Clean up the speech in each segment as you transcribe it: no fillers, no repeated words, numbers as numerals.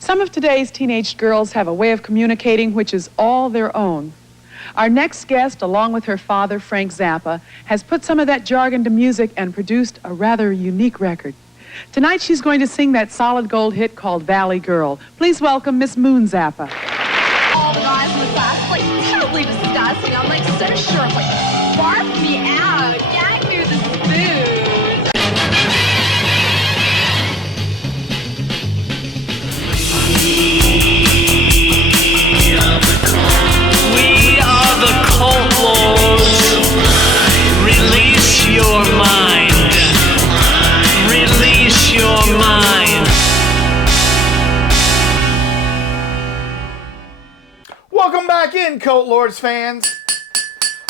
Some of today's teenage girls have a way of communicating which is all their own. Our next guest, along with her father, Frank Zappa, has put some of that jargon to music and produced a rather unique record. Tonight she's going to sing that solid gold hit called Valley Girl. Please welcome Miss Moon Zappa. All the guys in the class, like, terribly disgusting. I'm like, so sure, like, barf me out, gag me with a spoon. We are the cult lords. Release your mind. Release your mind. Welcome back in, Cult Lords fans.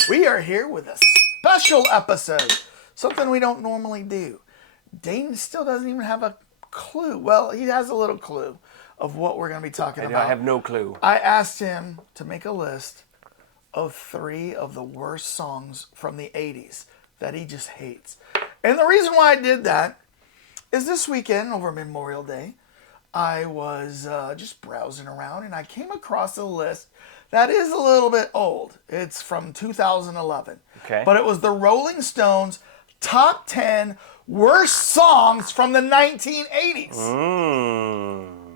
We are here with a special episode. Something we don't normally do. Dane still doesn't even have a clue. Well, he has a little clue of what we're going to be talking about. I have no clue. I asked him to make a list of 3 of the worst songs from the 80s that he just hates. And the reason why I did that is this weekend, over Memorial Day, I was just browsing around and I came across a list that is a little bit old. It's from 2011. Okay. But it was the Rolling Stones Top 10 Worst Songs from the 1980s.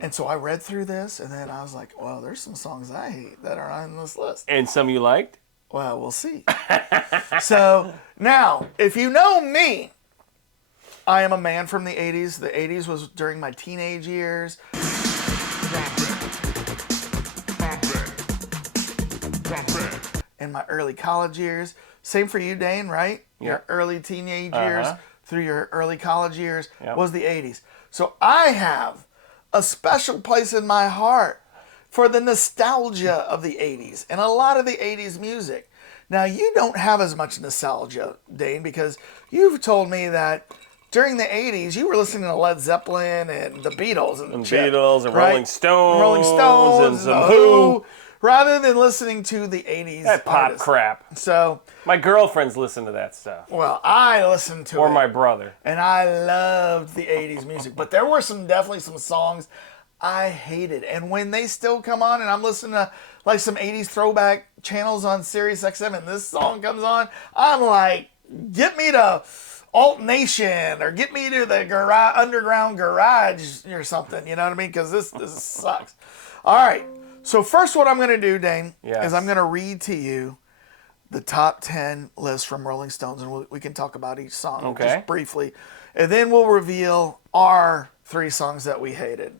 And so I read through this, and then I was like, well, there's some songs I hate that are on this list. And some you liked? Well, we'll see. So, now, if you know me, I am a man from the 80s. The 80s was during my teenage years. In my early college years. Same for you, Dane, right? Yep. Your early teenage years through your early college years Yep. was the 80s. So I have a special place in my heart for the nostalgia of the 80s and a lot of the 80s music. Now, you don't have as much nostalgia, Dane, because you've told me that during the 80s, you were listening to Led Zeppelin and the Beatles and shit, Beatles and right? Rolling Stones. Rolling Stones and some the Who. rather than listening to the 80s That pop artists. crap. So, My girlfriends listen to that stuff. well, I listened to Or it. my brother. And I loved the 80s music. But there were definitely some songs I hated. And when they still come on and I'm listening to like some 80s throwback channels on Sirius XM and this song comes on, I'm like, get me to Alt Nation or get me to the underground garage or something. You know what I mean? Because this sucks. All right. So first what I'm going to do, Dane, is I'm going to read to you the top 10 list from Rolling Stones, and we can talk about each song just briefly. And then we'll reveal our 3 songs that we hated.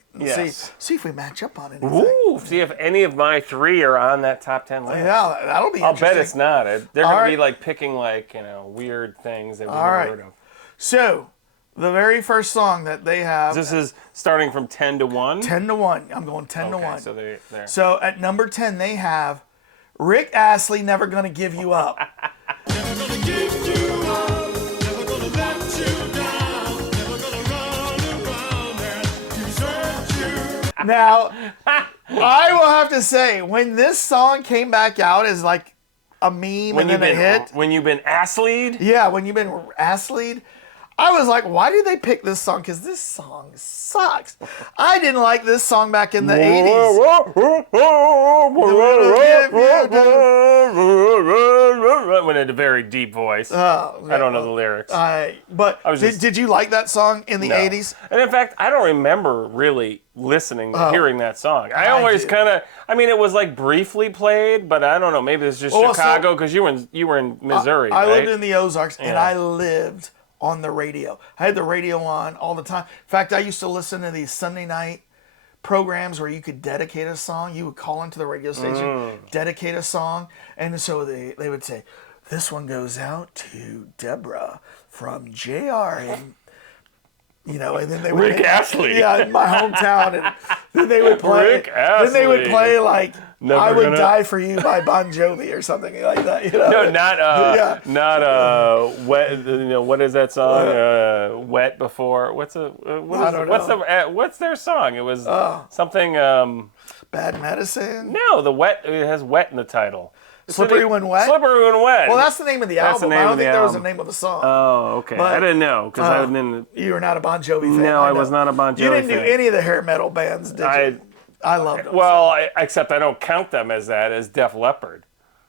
See if we match up on anything. Ooh, see if any of my 3 are on that top 10 list. Yeah, that'll be I'll interesting. bet it's not. They're going to be like picking like, weird things that we've never heard of. So, the very first song that they have... This is starting from 10 to 1? 10 to 1. I'm going 10 to 1. So they're there. So, at number 10, they have Rick Astley, Never Gonna Give You Up. Never gonna give you up, never gonna let you down, never gonna run around and desert you. Now, I will have to say, when this song came back out as like a meme and then a hit... When you've been ass-lead? Yeah, when you've been ass-lead... I was like, why did they pick this song? Because this song sucks. I didn't like this song back in the 80s. Went into a very deep voice. Oh, I don't know the lyrics. Did you like that song in the 80s? And in fact, I don't remember really listening to hearing that song. I always do. kind of, it was like briefly played, but I don't know. Maybe it's just Chicago because you were in Missouri, I right? lived in the Ozarks, and I lived on the radio. I had the radio on all the time. In fact, I used to listen to these Sunday night programs where you could dedicate a song. You would call into the radio station, dedicate a song, and so they would say, this one goes out to Deborah from JR and and then they would Rick Astley. Yeah, in my hometown, and then they would play Rick Astley. Then they would play like Never I Would Gonna- Die for You by Bon Jovi or something like that. No, not wet. What is that song? Wet Before. What's their song? It was something. Bad Medicine. No, the wet. It has wet in the title. Slippery When Wet? Slippery When Wet. Well, that's the name of the That's the album. name I don't of the think there was a album. name of the song. Oh, okay. But, I didn't know because I didn't. You were not a Bon Jovi fan. No, I know. was not a Bon Jovi You didn't fan. do any of the hair metal bands, did you? I loved them. Well, except I don't count them as that, as Def Leppard.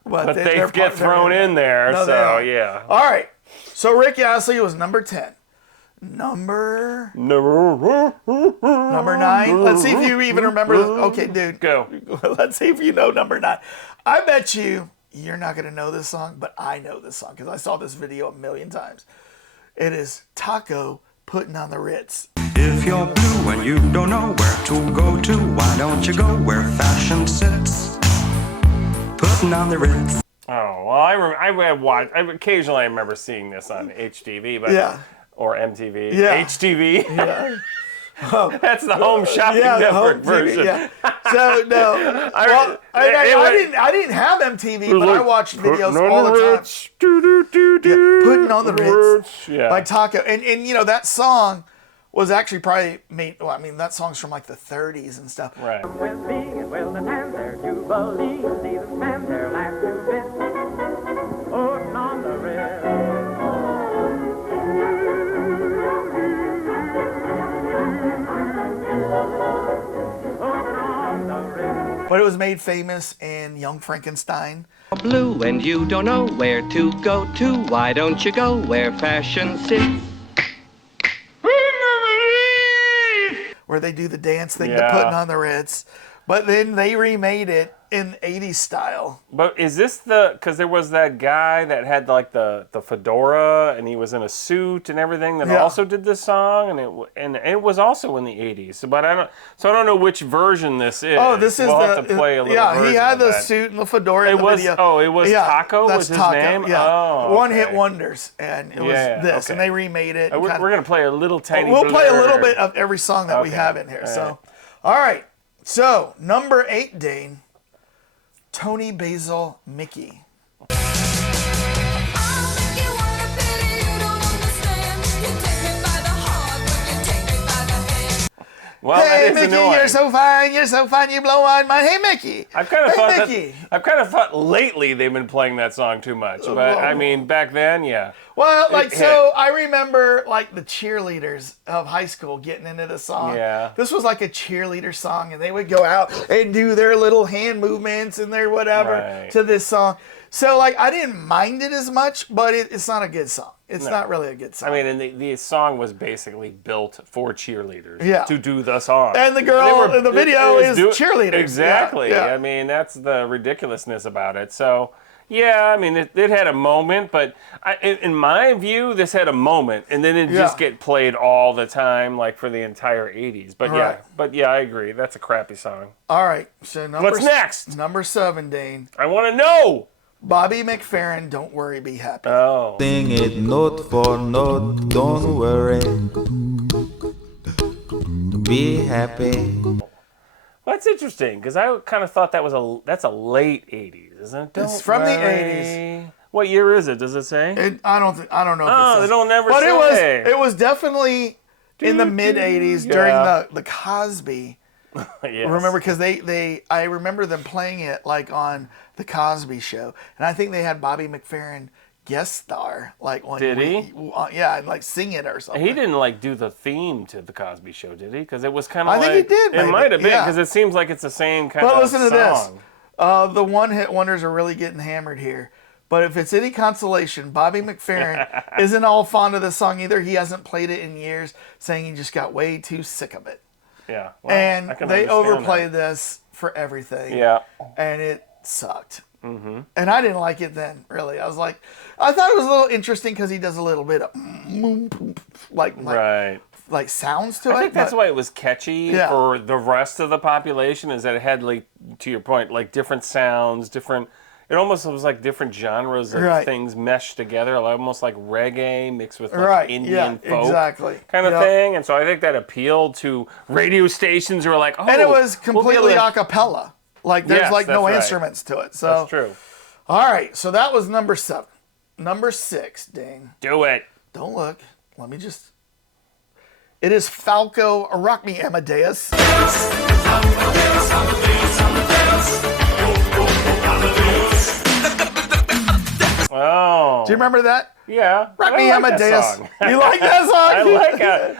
But they get thrown in there, No, so yeah. All right. So Rick Astley was number 10. Number 9. Let's see if you even remember this. Okay, dude. Go. Let's see if you know number 9. I bet you're not going to know this song, but I know this song because I saw this video a million times. It is Taco Putting on the Ritz. If you're blue and you don't know where to go to, why don't you go where fashion sits? Putting on the Ritz. Oh, well, I occasionally remember seeing this on HTV, but or MTV. Yeah. HTV. Yeah. That's the Home Shopping Network version. Yeah. So no, I didn't have MTV, but I watched videos all the time. Putting on the Ritz by Taco, and you know that song was actually probably made. Well, I mean that song's from like the 30s and stuff. Right. With me and Will and Ham there, you believe, see the man there, laugh to bit, putting on the Ritz. But it was made famous in Young Frankenstein. Blue and you don't know where to go to, why don't you go where fashion sits? Where they do the dance thing, the Putting on the Ritz. But then they remade it in 80s style. But is this because there was that guy that had like the fedora and he was in a suit and everything that also did this song and it was also in the 80s. But I don't know which version this is. Oh, this is we'll have to play a little version he had of the that. suit and the fedora in the video. Oh, it was Taco that's was his Taco, name? Yeah. Oh, One Hit Wonders, and it was this, okay. and they remade it. We're going to play a little tiny We'll play a blur. little bit of every song that we have in here. All right. So, number 8, Dane, Tony Basil Mickey. Well, hey, that is Mickey, annoying. you're so fine, you blow on mine. Hey, Mickey. I've kind of Mickey. thought lately they've been playing that song too much. But I mean, back then, yeah. Well, I remember like the cheerleaders of high school getting into the song. Yeah. This was like a cheerleader song, and they would go out and do their little hand movements and their whatever to this song. So like I didn't mind it as much, but it's not a good song. It's not really a good song. I mean, and the song was basically built for cheerleaders to do the song. And the girl in the video is cheerleaders. Exactly. Yeah. I mean, that's the ridiculousness about it. So, yeah, I mean, it had a moment, but in my view, this had a moment, and then it just get played all the time, like for the entire 80s. But yeah, I agree. That's a crappy song. All right. So what's next? Number 7, Dane. I want to know. Bobby McFerrin, Don't Worry, Be Happy. Oh. Sing it note for note, don't worry. Be happy. Well, that's interesting because I kind of thought that's a late 80s, isn't it? It's from the 80s. What year is it? Does it say? I don't know. If it says. They don't never but say. it was definitely in the mid 80s during the Cosby. Yes. Remember, because I remember them playing it like on the Cosby Show, and I think they had Bobby McFerrin guest star like one. Did he? Yeah, and like sing it or something. He didn't like do the theme to the Cosby Show, did he? Because it was kind of. I think he did. It might have been because it seems like it's the same kind of song. But listen to this. The one-hit wonders are really getting hammered here. But if it's any consolation, Bobby McFerrin isn't all fond of this song either. He hasn't played it in years, saying he just got way too sick of it. Yeah. Well, and they overplayed this for everything. Yeah. And it sucked. Mm-hmm. And I didn't like it then, really. I thought it was a little interesting because he does a little bit of like sounds to it. I think that's why it was catchy for the rest of the population, is that it had, like, to your point, like different sounds, different. It almost was like different genres of things meshed together, almost like reggae mixed with like Indian folk kind of thing. And so I think that appealed to radio stations who were like, oh. And it was completely a cappella. Like there's no instruments to it. So that's true. All right, so that was number 7. Number 6, Dane. Do it. Don't look. Let me just. It is Falco, Rock Me Amadeus. Amadeus, Amadeus, Amadeus. Oh, oh, oh, Amadeus. No. Do you remember that? Yeah. Rock Me Amadeus. You like that song? I like it.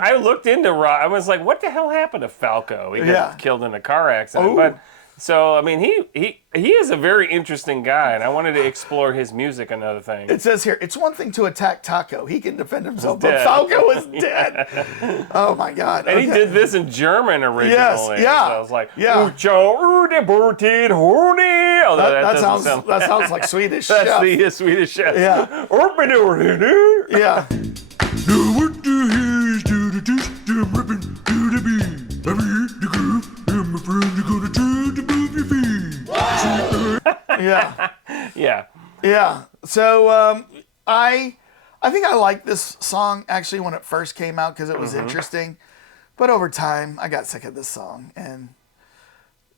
I looked into rock. I was like, what the hell happened to Falco? He got killed in a car accident. Ooh. But so I mean, he is a very interesting guy, and I wanted to explore his music. Another thing. It says here, it's one thing to attack Taco. He can defend himself, but dead. Falco was dead. Oh my God. And he did this in German originally. Yes, yeah. So I was like, Yeah. Oh, That sounds like Swedish. That's chef. the Swedish chef. Yeah. Yeah. Yeah. Yeah. Yeah. So I think I liked this song actually when it first came out because it was interesting, but over time I got sick of this song, and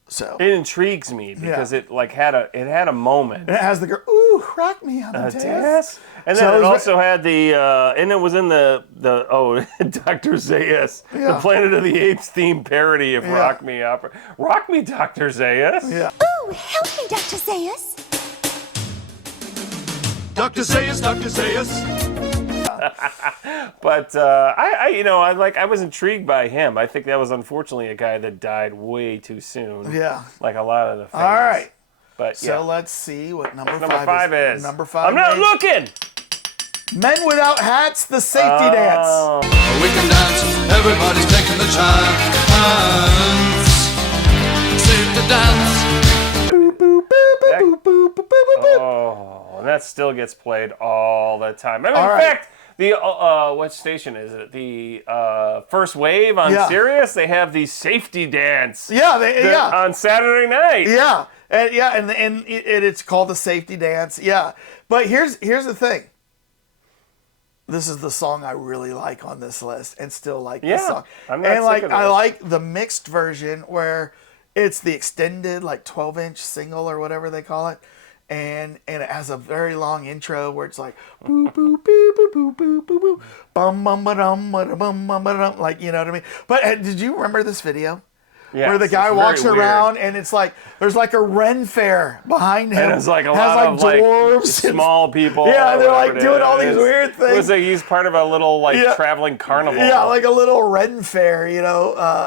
so It intrigues me because it had a moment. it has the girl. Ooh, rock me Amadeus. And So then it it was also had the and it was in the Dr. Zayas, Yeah. the Planet of the Apes theme parody of Rock Me Opera. Rock Me, Dr. Zayas. Yeah. Ooh, help me, Dr. Zayas. Dr. Zayas, Dr. Zayas. But I was intrigued by him. I think that was unfortunately a guy that died way too soon. Yeah. Like a lot of the famous. All right. But So let's see what number number five is. Number 5. I'm not looking. Men Without Hats, the safety dance. We can dance, everybody's taking the chance. Save the dance. Boop, boop, boop, boop, boop, boop, boop, boop, boop. Oh, and that still gets played all the time. I mean, All in right. fact, the what station is it? The First Wave on Yeah. Sirius. They have the safety dance. Yeah, On Saturday night. Yeah, and it's called the safety dance. Yeah, but here's the thing. This is the song I really like on this list, and still like this Yeah, song. I'm not And sick of I this. like the mixed version where it's the extended 12-inch single or whatever they call it, and it has a very long intro where it's like boo boo boo boo boo boo boo boo bum bum ba dum ba bum bum ba dum, like, you know what I mean. But did you remember this video? Yes, Where the guy it's walks very around weird. and it's like there's like a Ren fair behind him. And it's like a Has lot of dwarves and- small people. Yeah, or they're whatever like it doing is. all these weird It things. was like he's part of a little Yeah. traveling carnival. Yeah, like a little Ren fair,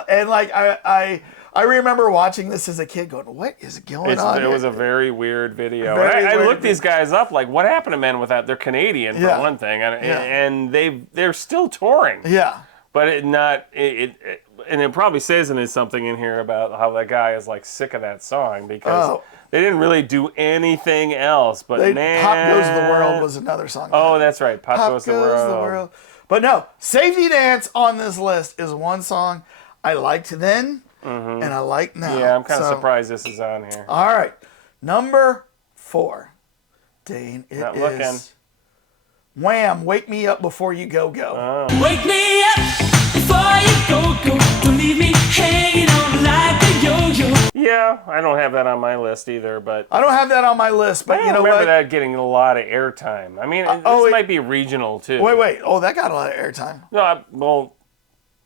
and like I remember watching this as a kid, going, "What is going on?" It here?" was a very weird video. Very And I weird looked these guys up, like, what happened to Men Without? They're Canadian for Yeah. one thing, and, Yeah. and they're still touring. Yeah. But and it probably says something in here about how that guy is like sick of that song because Oh. they didn't really do anything else. But man, Pop Goes the World was another song. Oh, that's right. Pop Pop Goes the World. But no, Safety Dance on this list is one song I liked then and I like now. Yeah, I'm kind of So, surprised this is on here. All right, number 4, Dane. It Not is looking. Wham! Wake Me Up Before You Go Go. Wake me up before you go. Don't leave me hanging on like a yo-yo. Yeah, I don't have that on my list either, but I don't have that on my list, but I you know remember what? that getting a lot of airtime. I mean, this might be regional too. Wait. Oh, that got a lot of airtime. No,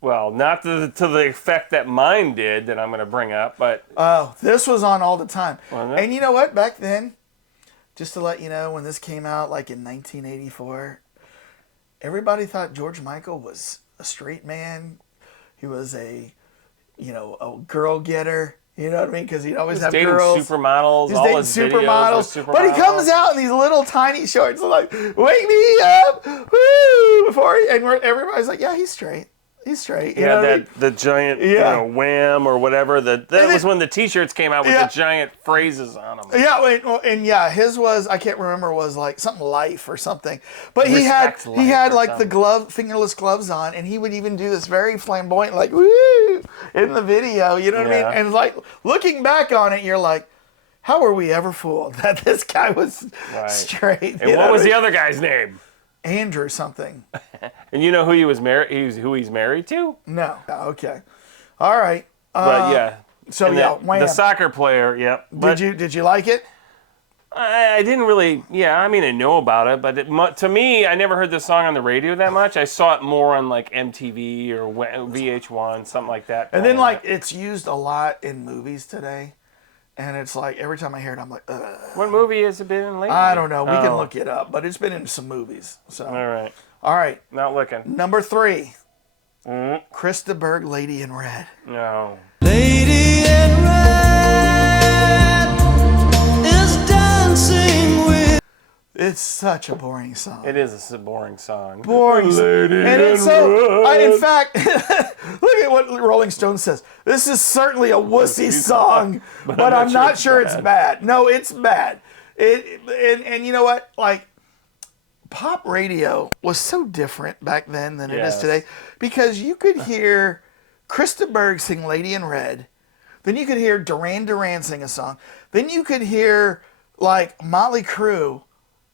well, not to the effect that mine did that I'm going to bring up, but Oh, this was on all the time. Wasn't it? And you know what? Back then, just to let you know, when this came out, like in 1984, everybody thought George Michael was a straight man. He was a girl getter. You know what I mean? Because he'd always have dating girls. supermodels. He's all dating his videos were supermodels. But he comes out in these little tiny shorts, like, wake me up, woo, everybody's like, yeah, he's straight. He's straight. You know what I mean? the giant, Wham or whatever. That was when the T-shirts came out with the giant phrases on them. Yeah, his was, I can't remember, was like something Life or something. But he had Respect Life or like the fingerless gloves on, and he would even do this very flamboyant, like, woo, in the video. You know what I mean? And like looking back on it, you're like, how were we ever fooled that this guy was straight? And what was the other guy's name? Andrew something. And you know who he was married? Who he's married to? No. Okay. All right. But yeah. So And Wham. the soccer player. Yep. But Did you like it? I didn't really. Yeah, I mean, I know about it, but to me, I never heard the song on the radio that much. I saw it more on like MTV or VH1, something like that. And then like it's used a lot in movies today. And it's like, every time I hear it, I'm like, ugh. What movie has it been in lately? I don't know. We can look it up, but it's been in some movies. So. All right. Not looking. Number 3. Krista Berg, Lady in Red. No. Lady in red is dancing with. It's such a boring song. It is a boring song. Boring. Lady and it's in so. red. In fact, look at what Rolling Stone says. This is certainly a wussy song, but I'm not sure it's bad. No, it's bad. And you know what? Like, pop radio was so different back then than it is today, because you could hear Krista Berg sing Lady in Red, then you could hear Duran Duran sing a song, then you could hear like Motley Crue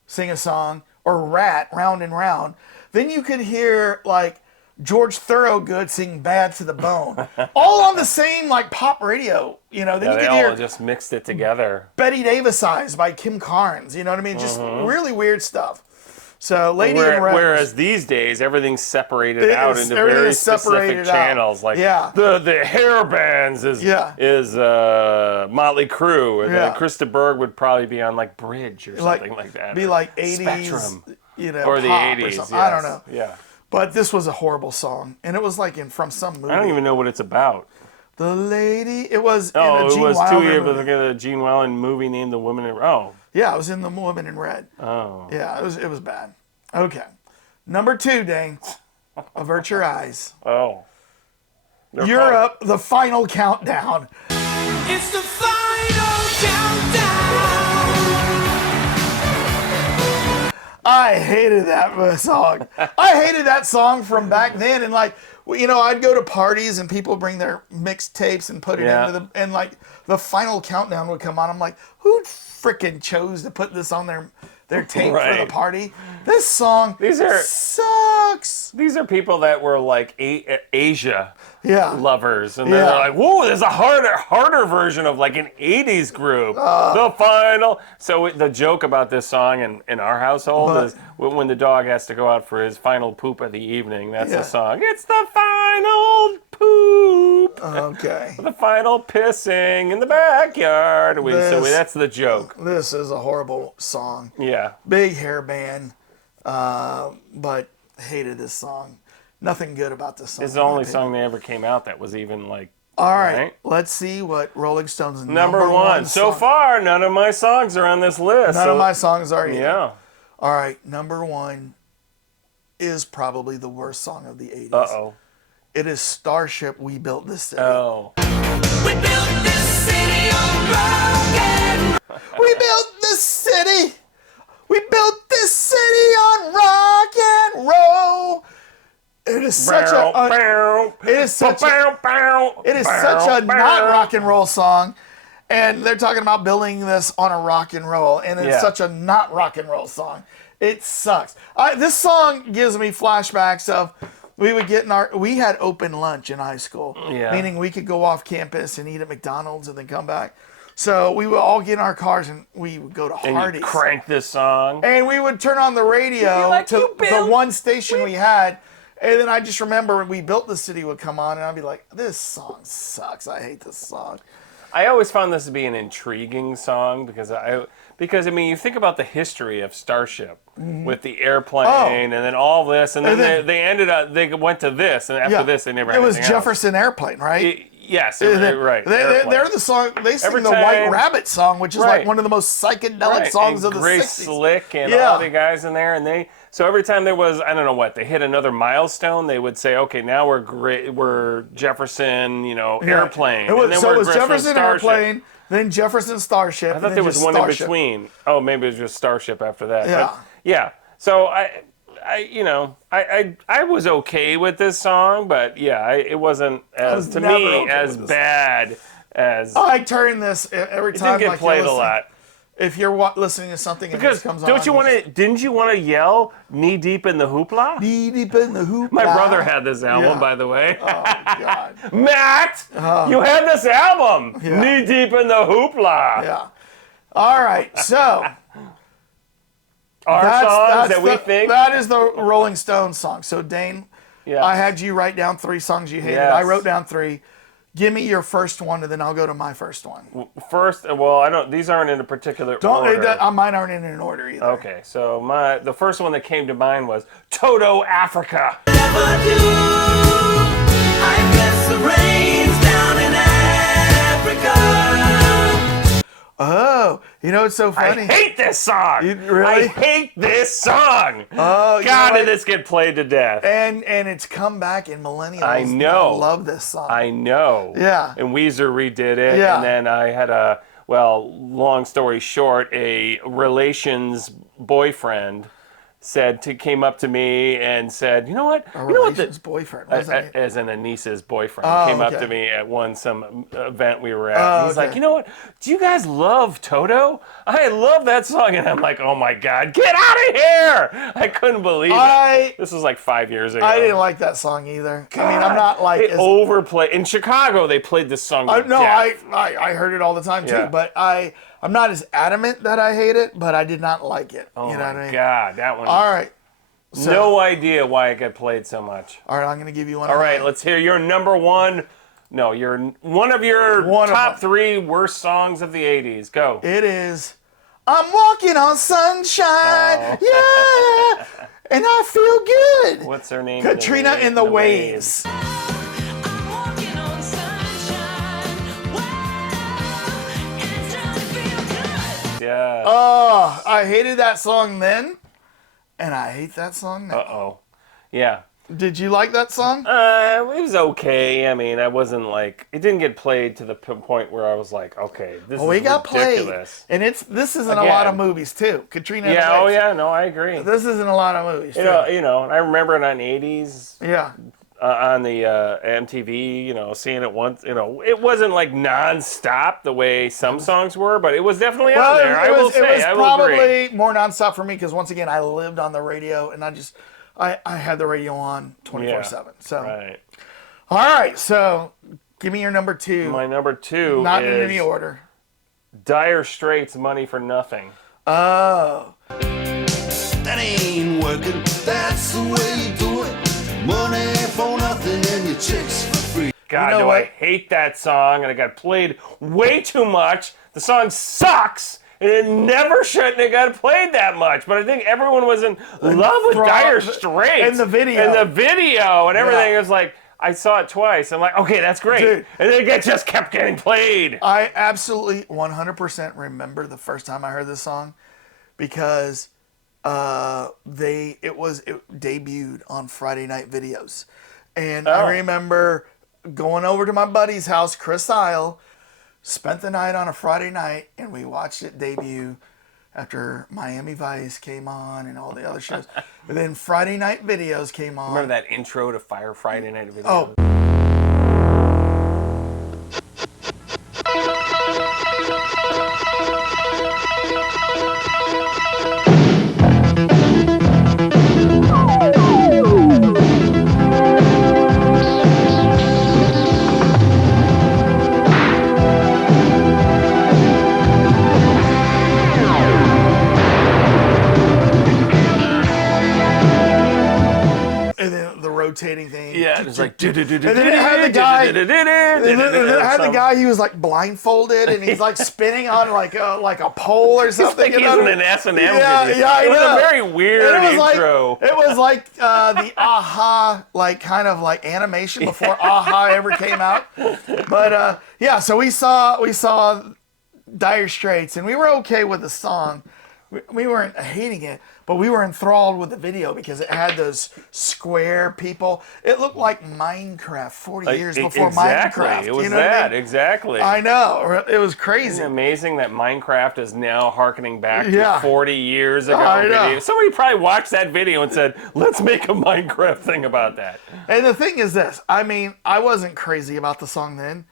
sing a song, or Rat, Round and Round, then you could hear like George Thorogood sing Bad to the Bone, all on the same like pop radio, you know. Then you they could all hear just mixed it together. Betty Davis Eyes by Kim Carnes, you know what I mean? Just really weird stuff. So Lady in Red. Whereas these days everything's separated out into very specific channels. Like the hair bands is Motley Crue, and then Krista Berg would probably be on like Bridge or something like that. Be like 80s, Spectrum, you know, or the pop 80s. or something. Yes. I don't know. Yeah. But this was a horrible song, and it was like from some movie. I don't even know what it's about. The lady. It was. Oh, in a it Gene was Wilder 2 years movie. ago. The Gene Wilder movie named The Woman in. Oh. Yeah, it was in The Woman in Red. Oh. Yeah, it was bad. Okay. Number 2, Dane. Avert Your Eyes. Oh. Europe, the final countdown. It's the final countdown. I hated that song. I hated that song from back then. And like, you know, I'd go to parties and people bring their mixtapes and put it into and like the final countdown would come on. I'm like, who freaking chose to put this on their tape for the party? This song sucks. These are people that were like Asia lovers, and they're like, "Whoa, there's a harder version of like an 80s group." The final. So the joke about this song in our household is when the dog has to go out for his final poop of the evening. That's the song. It's the final poop. Okay. The final pissing in the backyard. So that's the joke. This is a horrible song. Yeah. Big hair band, but hated this song. Nothing good about this song. It's the only song they ever came out that was even like. All right. Let's see what Rolling Stone's number one. So far, none of my songs are on this list. None of my songs are either. Yeah. All right. Number 1 is probably the worst song of the 80s. Uh-oh. It is Starship, We Built This City. Oh. We built this city on rock and We built this city. We built this city on rock and roll. It is such a not rock and roll song, and they're talking about building this on a rock and roll, and it's such a not rock and roll song. It sucks. This song gives me flashbacks of we had open lunch in high school, meaning we could go off campus and eat at McDonald's and then come back. So we would all get in our cars and we would go to Hardee's. And you'd crank this song. And we would turn on the radio to the one station we had. And then I just remember when We Built the City would come on and I'd be like, this song sucks. I hate this song. I always found this to be an intriguing song because I mean, you think about the history of Starship with the airplane and then all this, and then they went to this, and after this they never had anything else. It was Jefferson Airplane, right? Yes, right. They're the song. They sing the White Rabbit song, which is like one of the most psychedelic songs of the 60s. Grace Slick and all the guys in there, and so every time there was, I don't know what, they hit another milestone, they would say, okay, now we're Jefferson, Airplane. It was, and then so we're it was Jefferson Starship. Airplane, then Jefferson Starship. I thought there was one in between. Oh, maybe it was just Starship after that. Yeah. But, yeah. So I was okay with this song, but it wasn't as bad as. I turn this every time. It didn't get played a lot. If you're listening to something and this comes on. Didn't you want to yell "knee deep in the hoopla"? Knee deep in the hoopla. My brother had this album, by the way. Oh God. Matt, you had this album, "Knee deep in the hoopla." Yeah. All right, so. That is the Rolling Stones song. So Dane, I had you write down 3 songs you hated. Yes. I wrote down 3. Give me your first one, and then I'll go to my first one. First, well, I don't. These aren't in a particular order. Mine aren't in an order either. Okay, so the first one that came to mind was Toto Africa. Never do. I guess the rain's down in Africa. Oh, you know it's so funny. I hate this song. Really? I hate this song. Oh, God, did this get played to death? And it's come back in millennials. I know. I love this song. I know. Yeah. And Weezer redid it. Yeah. And then I had long story short, a relations boyfriend came up to me and said, you know what? Boyfriend. As in a niece's boyfriend came okay. up to me at some event we were at. He's like, you know what? Do you guys love Toto? I love that song. And I'm like, oh my God, get out of here! I couldn't believe it. This was like 5 years ago. I didn't like that song either. God, I mean, I'm not like they overplayed in Chicago. They played this song. I heard it all the time too, but I'm not as adamant that I hate it, but I did not like it. Oh you know my what I mean? God, that one. All right. So, no idea why it got played so much. All right, I'm gonna give you one. All right, let's hear your number one. No, one of your top 3 worst songs of the 80s. Go. It is I'm Walking on Sunshine. Yeah. And I feel good. What's her name? Katrina in the Waves. Yeah. Oh, I hated that song then, and I hate that song now. Uh-oh. Yeah. Did you like that song? It was okay. I mean, I wasn't like, it didn't get played to the point where I was like, okay, this is ridiculous. And this isn't a lot of movies too. Katrina. Yeah. Oh yeah. No, I agree. This isn't a lot of movies. You know. And I remember it on 80's. Yeah. On the MTV, seeing it once, it wasn't like non-stop the way some songs were, but it was definitely out there. I will say, it was probably more non-stop for me because once again, I lived on the radio and I had the radio on 24/7. So, right. All right, so give me your number 2. My number 2 not is in any order. Dire Straits' "Money for Nothing." Oh. That ain't working. That's the way you do it. Money for nothing and your chicks for free. God, do I hate that song, and it got played way too much. The song sucks, and it never shouldn't have got played that much. But I think everyone was in love with Dire Straits. And the video. And everything. It was like, I saw it twice. I'm like, okay, that's great. Dude, and then it just kept getting played. I absolutely 100% remember the first time I heard this song because it debuted on Friday Night Videos. And I remember going over to my buddy's house, Chris Isle, spent the night on a Friday night, and we watched it debut after Miami Vice came on and all the other shows. And then Friday Night Videos came on. Remember that intro to Fire Friday Night Videos? Oh. Rotating thing. Yeah, it was like. And then it had the guy. He was like blindfolded, and he's like spinning on like a pole or something. He's in an S&M video. Yeah, it was a very weird intro. It was like the Aha kind of animation before Aha ever came out. But so we saw Dire Straits, and we were okay with the song. We weren't hating it, but we were enthralled with the video because it had those square people. It looked like Minecraft 40 years before Minecraft. It was exactly. I know. It was crazy. Isn't it amazing that Minecraft is now hearkening back to 40 years ago? I know. Somebody probably watched that video and said, let's make a Minecraft thing about that. And the thing is this. I mean, I wasn't crazy about the song then.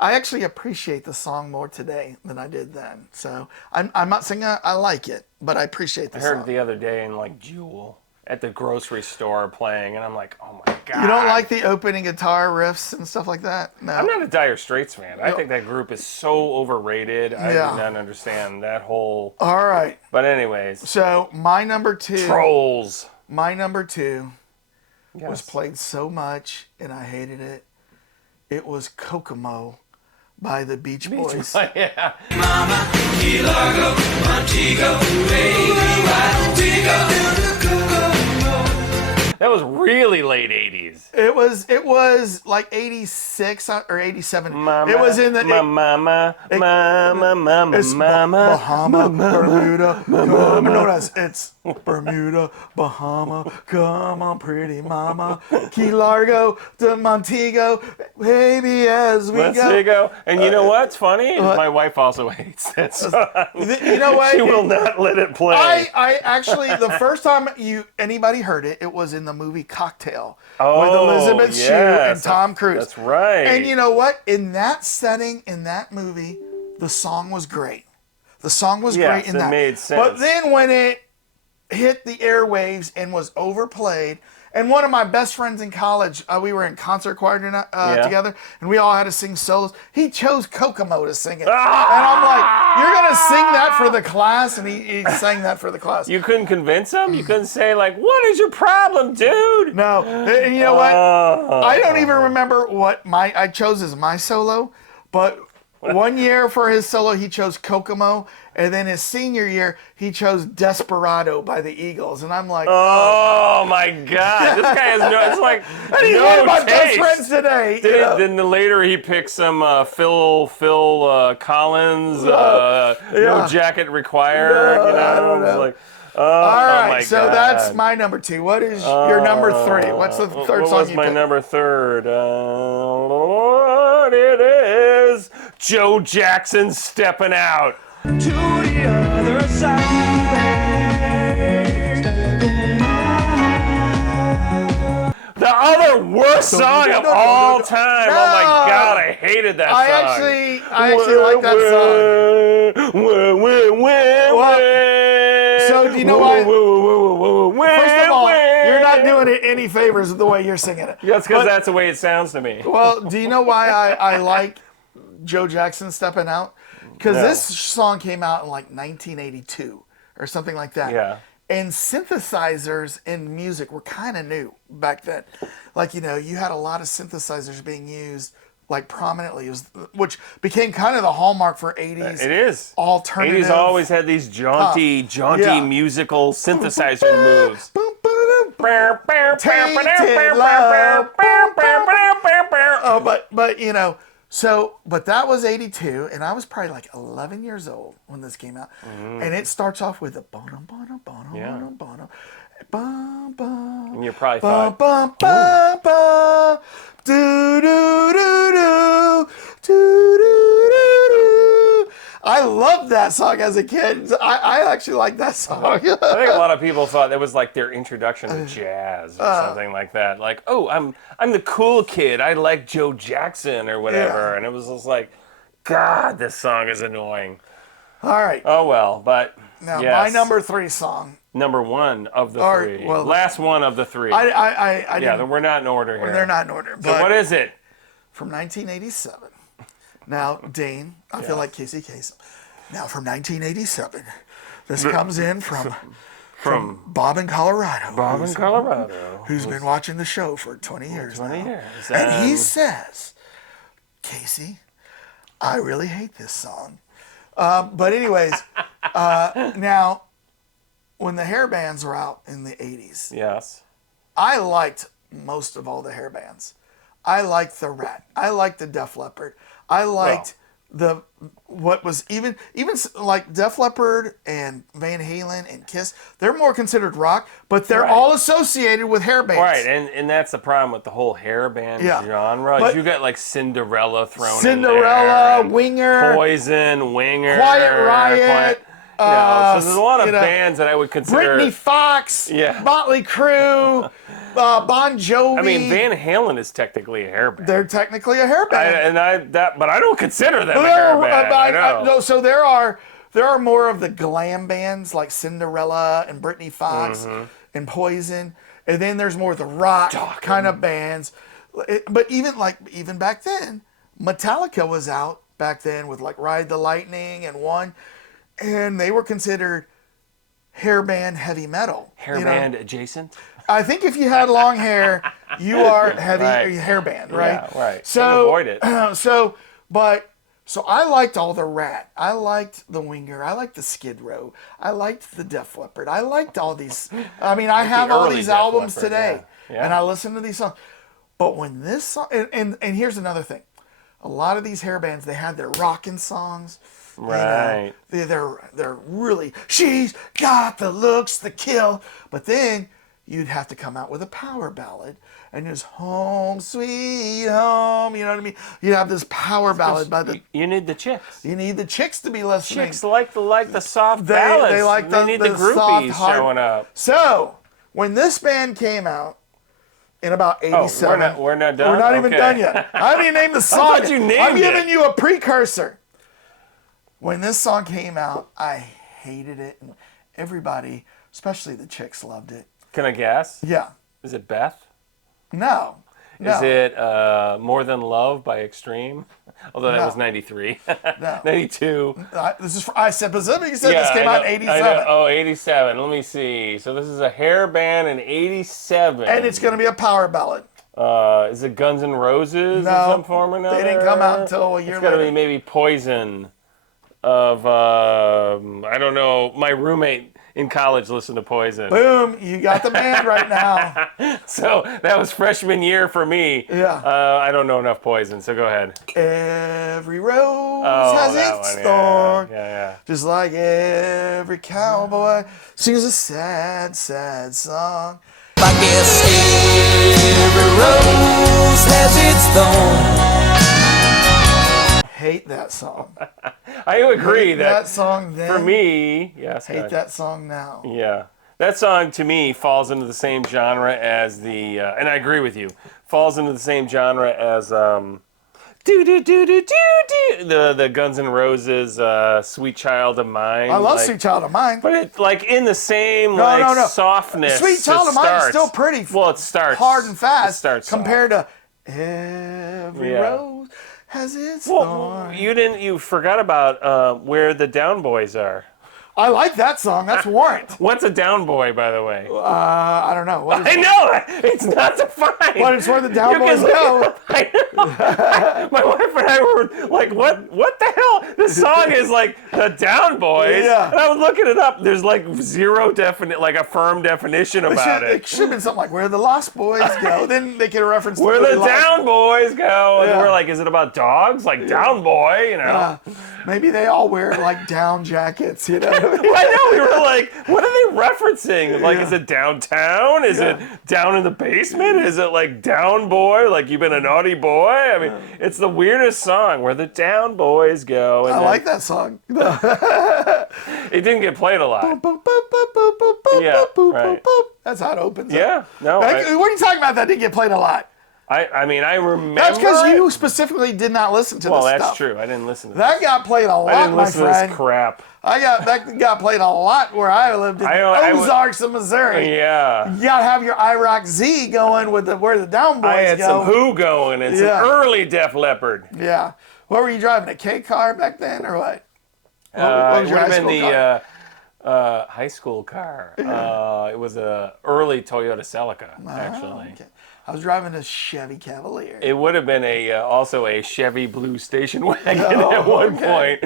I actually appreciate the song more today than I did then. So I'm not saying I like it, but I appreciate the song. I heard it the other day in Jewel at the grocery store playing, and I'm like, oh my God. You don't like the opening guitar riffs and stuff like that? No. I'm not a Dire Straits fan. I think that group is so overrated. I do not understand that whole... All right. But anyways. So my number 2... Trolls. My number 2 was played so much, and I hated it. it was Kokomo by the Beach Boys. Yeah. That was really late 80s. It was like 86 or 87. Mama, it was in the mama, it's Bahama, Bermuda, it's Bermuda, Bahama, come on, pretty mama, Key Largo to Montego, baby, as we go. And you know what's funny? My wife also hates that song. You know what? She will not let it play. I actually, the first time anybody heard it, it was in the movie Cocktail with Oh, Elizabeth Shue and Tom Cruise. That's right. And you know what? In that setting, in that movie, the song was great. The song was great in that. It made sense. But then when it hit the airwaves and was overplayed, and one of my best friends in college, we were in concert choir together, and we all had to sing solos. He chose Kokomo to sing it. And I'm like, you're going to sing that for the class? And he sang that for the class. You couldn't convince him? You couldn't say, like, what is your problem, dude? No. And you know what? I don't even remember what I chose as my solo, but one year for his solo, he chose Kokomo. And then his senior year, he chose Desperado by the Eagles. And I'm like, oh my God. This guy has no, it's like, and he's one of my best friends today. Then later he picks some Phil Collins, No Jacket Required. I don't know. Like, all right, my so God. that's my number 2. What is your number 3? What's the third what song was you my picked? number 3? Lord, it is Joe Jackson Stepping Out. To the other side. The other worst song of all time. No. Oh my God, I hated that song. I actually like that song. So do you know why? First of all, you're not doing it any favors with the way you're singing it. That's because that's the way it sounds to me. Well, do you know why I like Joe Jackson Stepping Out? Because this song came out in like 1982 or something like that. Yeah. And synthesizers in music were kind of new back then. Like, you had a lot of synthesizers being used like prominently, which became kind of the hallmark for 80s. It is. Alternative. 80s always had these jaunty musical synthesizer moves. Tainted love. Oh, but but that was 82, and I was probably like 11 years old when this came out. And it starts off with a bono, bono, bono, bono, bono, bum, bum. And you're probably bum, thought, bum, bum, bum, do, do, do, do, do, do, do, do. I loved that song as a kid. I actually liked that song. I think a lot of people thought that was like their introduction to jazz or something like that. Like, oh, I'm the cool kid. I like Joe Jackson or whatever. And it was just like, God, this song is annoying. All right. Oh, well, but now yes. my number 3 song. Number 1 of the 3. Well, last one of the 3. Yeah, we're not in order here. They're not in order. So what is it? From 1987. Now, Dane, I feel like Casey Kasem. Now, from 1987, this comes in from Bob in Colorado. Bob in Colorado. Who's been watching the show for 20 years 20 now. years. And he says, Casey, I really hate this song. But anyways, now, when the hair bands were out in the 80s, yes, I liked most of all the hair bands. I liked the Rat. I liked the Def Leppard. I liked what was even like Def Leppard and Van Halen and Kiss. They're more considered rock, but they're all associated with hair bands. Right, and that's the problem with the whole hair band genre. But you got like Cinderella thrown in Cinderella, there, Winger, Poison, Winger, Quiet Riot. So there's a lot of bands that I would consider. Brittany Fox, Motley Crue, Bon Jovi. I mean, Van Halen is technically a hair band. They're technically a hair band, but I don't consider them a hair band. I know. No, so there are more of the glam bands like Cinderella and Brittany Fox and Poison, and then there's more of the rock kind of bands. But even back then, Metallica was out back then with like Ride the Lightning and One. And they were considered hair band heavy metal. Hair band adjacent? I think if you had long hair you are heavy hair band, right? Yeah, right. So avoid it. So I liked all the Rat. I liked the Winger. I liked the Skid Row. I liked the Def Leppard. I liked all these. I mean, I have all these albums today, and I listen to these songs. But when this song, and here's another thing, a lot of these hair bands, they had their rockin' songs. Right. They're really, she's got the looks to kill. But then you'd have to come out with a power ballad. And just home, sweet home, you know what I mean? You have this power ballad by the... You need the chicks. You need the chicks to be listening. Chicks like the soft ballads. They like the need the groupies soft, showing up. So, when this band came out, in about 87... Oh, we're not done? We're not even done yet. I haven't even named the song. I thought you named I'm it. giving you a precursor. When this song came out, I hated it. And everybody, especially the chicks, loved it. Can I guess? Yeah. Is it Beth? No. Is it More Than Love by Extreme? Although that was 93. No. 92. This is I said Pacific. You said this came out in 87. I know. Oh, 87. Let me see. So this is a hair band in 87. And it's going to be a power ballad. Is it Guns N' Roses in No, some form or another? they didn't come out until a year It's got to later. be maybe Poison of, I don't know, my roommate in college listened to Poison. Boom, you got the band right now. So that was freshman year for me. Yeah. I don't know enough Poison, so go ahead. Every rose has that its one, thorn. Yeah. Just like every cowboy sings a sad, sad song. I guess every rose has its thorn. Hate that song. I agree Hate that song then. for me, yes. Hate that song now. Yeah. That song to me falls into the same genre as the, and I agree with you, falls into the same genre as the Guns N' Roses Sweet Child of Mine. I love Sweet Child of Mine. But it's like in the same No. softness. Sweet Child of Mine is still pretty Well, it starts hard and fast It starts compared to Every Rose Has Its Thorn. You forgot about Where the Down Boys Are. I like that song. That's Warrant. What's a down boy, by the way? I don't know. What is I know! It's not defined! What is Where the Down Boys Go? I know. My wife and I were like, what the hell? This song is like the Down Boys. Yeah. And I was looking it up. There's like zero a firm definition about It should have been something like Where the Lost Boys Go. Then they could reference Where the Down Boys Go. And Yeah. we're like, is it about dogs? Like Down Boy, you know? Maybe they all wear like down jackets, you know? Well, I know, we were like, what are they referencing? Like, is it downtown? Is it down in the basement? Is it like Down Boy? Like you've been a naughty boy? I mean, it's the weirdest song, Where the Down Boys Go. And I like that song. It didn't get played a lot. Yeah, right. That's how it opens. Yeah, no. What are you talking about that didn't get played a lot? I mean, I remember. That's because you specifically did not listen to this stuff. Well, that's true. I didn't listen to that. Got played a lot, I didn't listen my to friend. this crap. That got played a lot where I lived in Ozarks of Missouri. Yeah. You gotta have your IROC Z going with Where the Down Boys Go. I had some Who going. It's an early Def Leppard. Yeah. What were you driving? A K car back then, or what? What was your high school car? High school car. It was a early Toyota Celica, actually. Okay. I was driving a Chevy Cavalier. It would have been also a Chevy Blue station wagon at one point.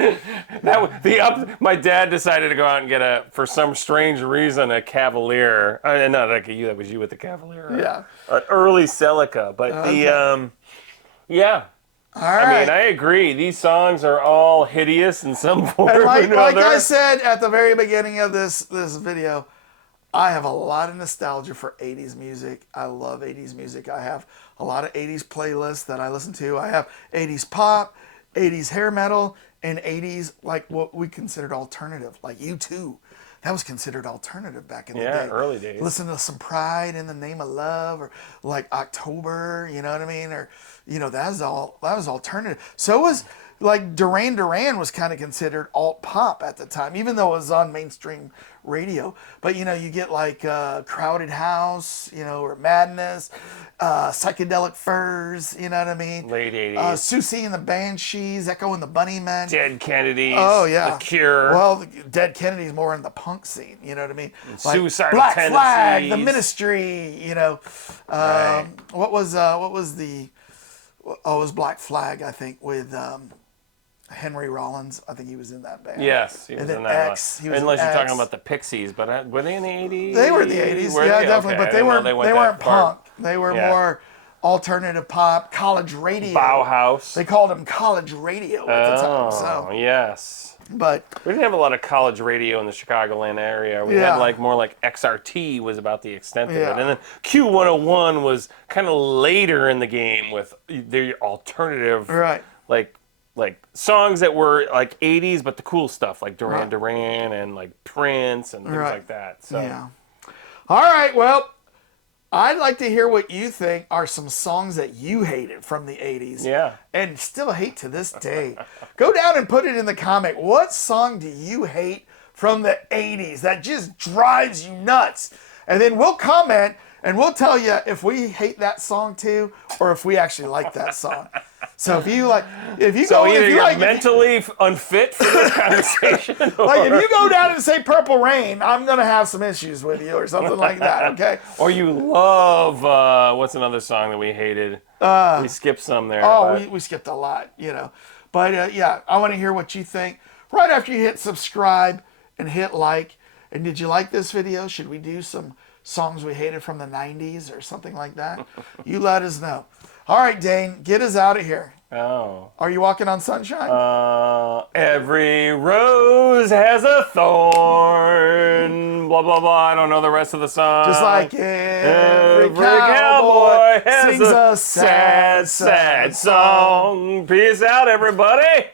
My dad decided to go out and get for some strange reason, a Cavalier. Not like you, that was you with the Cavalier. Yeah. An early Celica, but yeah. All right. I mean, I agree. These songs are all hideous in some form or another. Like I said at the very beginning of this video, I have a lot of nostalgia for 80s music. I love 80s music. I have a lot of 80s playlists that I listen to. I have 80s pop, 80s hair metal, and 80s like what we considered alternative, like U2. That was considered alternative back in the day. Yeah, early days. Listen to some Pride in the Name of Love, or like October, you know what I mean? Or, that was alternative. So was, like Duran Duran was kind of considered alt pop at the time, even though it was on mainstream radio. But you know, you get like Crowded House, you know, or Madness, Psychedelic Furs, you know what I mean? Late 80s. Susie and the Banshees, Echo and the Bunnymen. Dead Kennedys. Oh yeah. The Cure. Well, Dead Kennedys more in the punk scene, you know what I mean? Like Suicidal Black Tendencies. Flag, The Ministry, you know. Right. What was the? Oh, it was Black Flag, I think, with Henry Rollins. I think he was in that band. Yes, he was And then in that X. one. He was Unless in you're X. talking about the Pixies, but were they in the 80s? They were in the 80s, Were yeah, they? definitely. Okay, But I they didn't know weren't. they went They that weren't far. punk. They were Yeah. more alternative pop, college radio. Bauhaus. They called them college radio at the time. So, yes. but We didn't have a lot of college radio in the Chicagoland area. We Yeah. had like more like XRT was about the extent of Yeah. it. And then Q101 was kind of later in the game with the alternative right. like songs that were like 80s but the cool stuff like Duran Right. Duran and like Prince and things Right. like that. So Yeah. All right. Well, I'd like to hear what you think are some songs that you hated from the 80s. Yeah. And still hate to this day. Go down and put it in the comment. What song do you hate from the 80s that just drives you nuts? And then we'll comment and we'll tell you if we hate that song too or if we actually like that song. So if you like, if you So go, either if you you're like, mentally unfit for this conversation, like if you go down and say Purple Rain, I'm gonna have some issues with you or something like that. Okay. or you love what's another song that we hated? We skipped some there. Oh, but- we skipped a lot, you know. But yeah, I want to hear what you think right after you hit subscribe and hit like. And did you like this video? Should we do some songs we hated from the 90s or something like that? You let us know. All right, Dane, get us out of here. Oh. Are you walking on sunshine? Every rose has a thorn. Blah, blah, blah. I don't know the rest of the song. Just like every cowboy has sings a sad, sad song. Peace out, everybody.